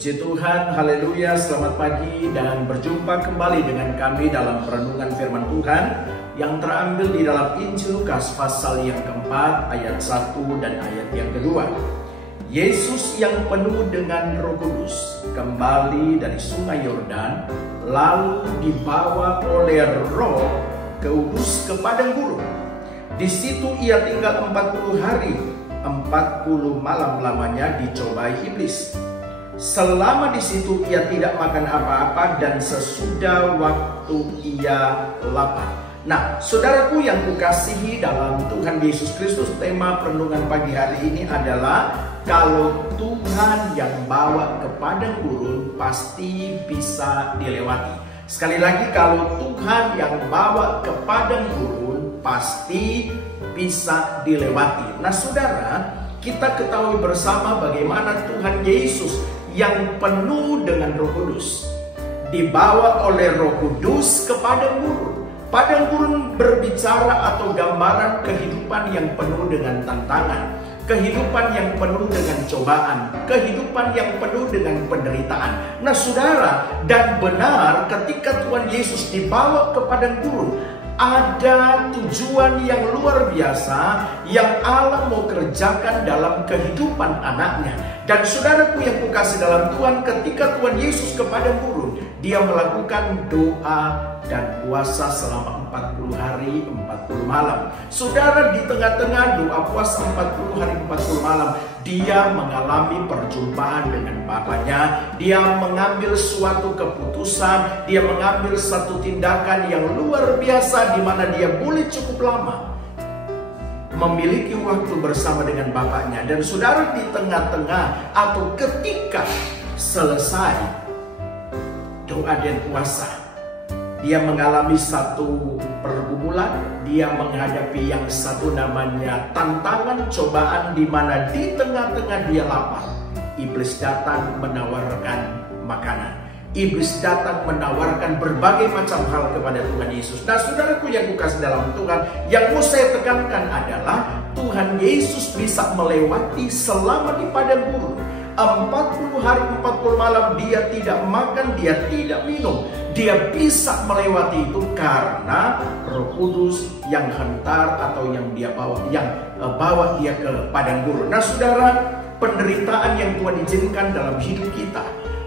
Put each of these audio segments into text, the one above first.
Puji Tuhan, haleluya, selamat pagi dan berjumpa kembali dengan kami dalam perenungan firman Tuhan yang terambil di dalam Injil Lukas pasal yang keempat ayat 1 dan ayat yang kedua. Yesus yang penuh dengan Roh Kudus kembali dari sungai Yordan, lalu dibawa oleh Roh Kudus ke padang gurun. Di situ ia tinggal 40 hari, 40 malam lamanya dicobai iblis. Selama di situ ia tidak makan apa-apa dan sesudah waktu ia lapar. Nah, saudaraku yang kukasihi dalam Tuhan Yesus Kristus, tema perenungan pagi hari ini adalah kalau Tuhan yang bawa ke padang gurun pasti bisa dilewati. Sekali lagi, kalau Tuhan yang bawa ke padang gurun pasti bisa dilewati. Nah, saudara, kita ketahui bersama bagaimana Tuhan Yesus yang penuh dengan Roh Kudus dibawa oleh Roh Kudus ke padang gurun. Padang gurun berbicara atau gambaran kehidupan yang penuh dengan tantangan, kehidupan yang penuh dengan cobaan, kehidupan yang penuh dengan penderitaan. Nah, saudara, dan benar ketika Tuhan Yesus dibawa ke padang gurun, ada tujuan yang luar biasa yang Allah mau kerjakan dalam kehidupan anaknya. Dan saudaraku yang kukasih dalam Tuhan, ketika Tuhan Yesus ke padang gurun, dia melakukan doa dan puasa selama 40 hari 40 malam. Saudara, di tengah-tengah doa puasa 40 hari 40 malam, dia mengalami perjumpaan dengan Bapaknya. Dia mengambil suatu keputusan, dia mengambil satu tindakan yang luar biasa di mana dia boleh cukup lama memiliki waktu bersama dengan Bapaknya. Dan saudara, di tengah-tengah atau ketika selesai doa dan puasa, dia mengalami satu pergumulan, dia menghadapi yang satu namanya tantangan, cobaan, di mana di tengah-tengah dia lapar. Iblis datang menawarkan makanan. Iblis datang menawarkan berbagai macam hal kepada Tuhan Yesus. Nah, saudaraku yang kukasih dalam Tuhan, yang mau saya tekankan adalah Tuhan Yesus bisa melewati selama di padang gurun. 40 hari 40 malam dia tidak makan, dia tidak minum. Dia bisa melewati itu karena Roh Kudus yang hentar atau yang dia bawa dia ke padang gurun. Nah, saudara, penderitaan yang Tuhan izinkan dalam hidup kita,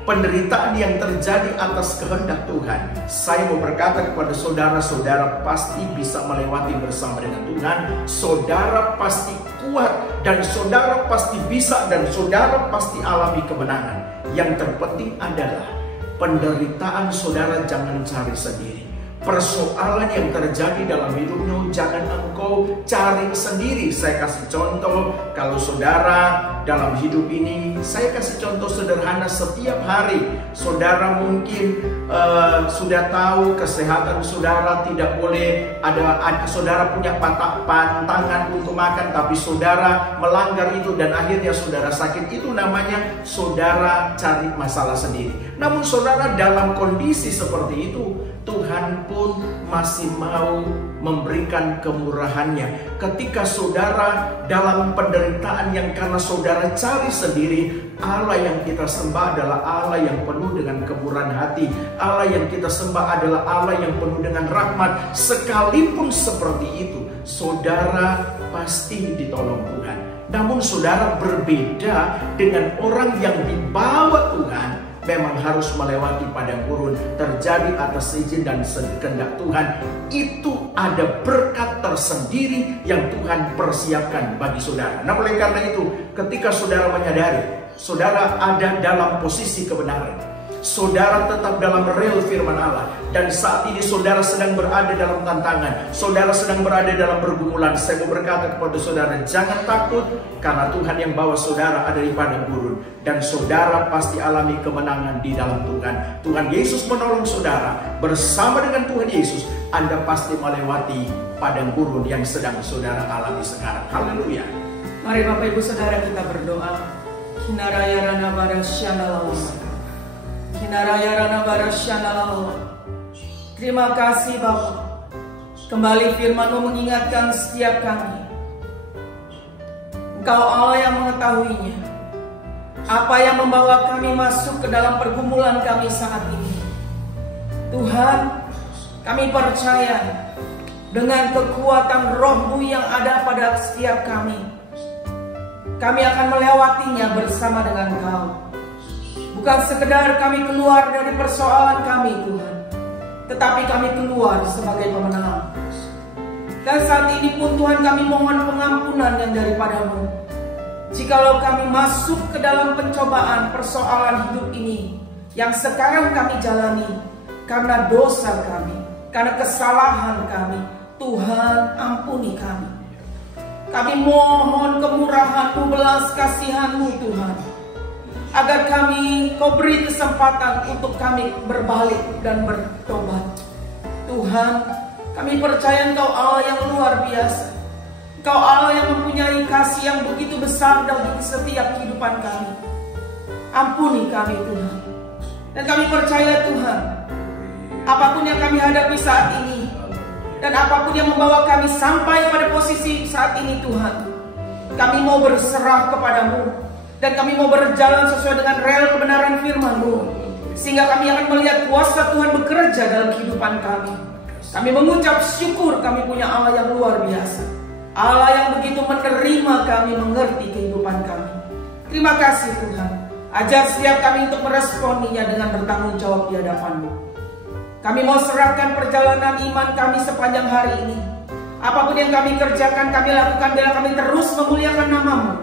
penderitaan yang terjadi atas kehendak Tuhan, saya mau berkata kepada saudara-saudara pasti bisa melewati bersama dengan Tuhan. Saudara pasti kuat dan saudara pasti bisa dan saudara pasti alami kemenangan. Yang terpenting adalah penderitaan saudara jangan cari sendiri. Persoalan yang terjadi dalam hidupmu jangan engkau cari sendiri. Saya kasih contoh, kalau saudara dalam hidup ini, saya kasih contoh sederhana, setiap hari saudara mungkin sudah tahu kesehatan saudara tidak boleh ada saudara punya pantangan untuk makan, tapi saudara melanggar itu dan akhirnya saudara sakit. Itu namanya saudara cari masalah sendiri. Namun saudara, dalam kondisi seperti itu Tuhan pun masih mau memberikan kemurahannya. Ketika saudara dalam penderitaan yang karena saudara cari sendiri, Allah yang kita sembah adalah Allah yang penuh dengan kemurahan hati. Allah yang kita sembah adalah Allah yang penuh dengan rahmat. Sekalipun seperti itu, saudara pasti ditolong Tuhan. Namun saudara berbeda dengan orang yang dibawa Tuhan, memang harus melewati padang gurun, terjadi atas izin dan kehendak Tuhan. Itu ada berkat tersendiri yang Tuhan persiapkan bagi saudara. Nah, oleh karena itu, ketika saudara menyadari saudara ada dalam posisi kebenaran, saudara tetap dalam rel firman Allah, dan saat ini saudara sedang berada dalam tantangan, saudara sedang berada dalam pergumulan, saya mau berkata kepada saudara, jangan takut, karena Tuhan yang bawa saudara ada di padang gurun, dan saudara pasti alami kemenangan di dalam Tuhan. Tuhan Yesus menolong saudara. Bersama dengan Tuhan Yesus, Anda pasti melewati padang gurun yang sedang saudara alami sekarang. Haleluya. Mari Bapak Ibu Saudara kita berdoa. Kinaraya rana barasyanalala. Kinaraya rana barasyanalala. Terima kasih Bapak. Kembali firman-Mu mengingatkan setiap kami, Engkau Allah yang mengetahuinya. apa yang membawa kami masuk ke dalam pergumulan kami saat ini. Tuhan, kami percaya dengan kekuatan Roh-Mu yang ada pada setiap kami akan melewatinya bersama dengan Kau. Bukan sekedar kami keluar dari persoalan kami, Tuhan, tetapi kami keluar sebagai pemenang. Dan saat ini pun Tuhan, kami mohon pengampunan yang daripada-Mu. Jikalau kami masuk ke dalam pencobaan persoalan hidup ini yang sekarang kami jalani karena dosa kami, karena kesalahan kami, Tuhan ampuni kami. Kami mohon kemurahan-Mu, belas kasihan-Mu Tuhan, agar Kau beri kesempatan untuk kami berbalik dan bertobat. Tuhan, kami percaya Engkau Allah yang luar biasa. Engkau Allah yang mempunyai kasih yang begitu besar dalam setiap kehidupan kami. Ampuni kami Tuhan. Dan kami percaya Tuhan, apapun yang kami hadapi saat ini, dan apapun yang membawa kami sampai pada posisi saat ini Tuhan, kami mau berserah kepadamu. Dan kami mau berjalan sesuai dengan rel kebenaran firman-Mu, sehingga kami akan melihat kuasa Tuhan bekerja dalam kehidupan kami. Kami mengucap syukur kami punya Allah yang luar biasa, Allah yang begitu menerima kami, mengerti kehidupan kami. Terima kasih Tuhan. Ajar setiap kami untuk meresponinya dengan bertanggung jawab di hadapan-Mu. Kami mau serahkan perjalanan iman kami sepanjang hari ini. Apapun yang kami kerjakan, kami lakukan bila kami terus memuliakan nama-Mu.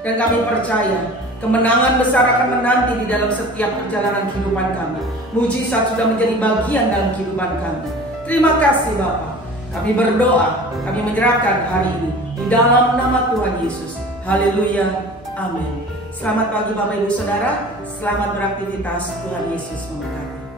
Dan kami percaya kemenangan besar akan menanti di dalam setiap perjalanan kehidupan kami. Mujizat sudah menjadi bagian dalam kehidupan kami. Terima kasih Bapa. Kami berdoa, kami menyerahkan hari ini di dalam nama Tuhan Yesus. Haleluya, amin. Selamat pagi Bapak Ibu Saudara, selamat beraktivitas, Tuhan Yesus memberkati.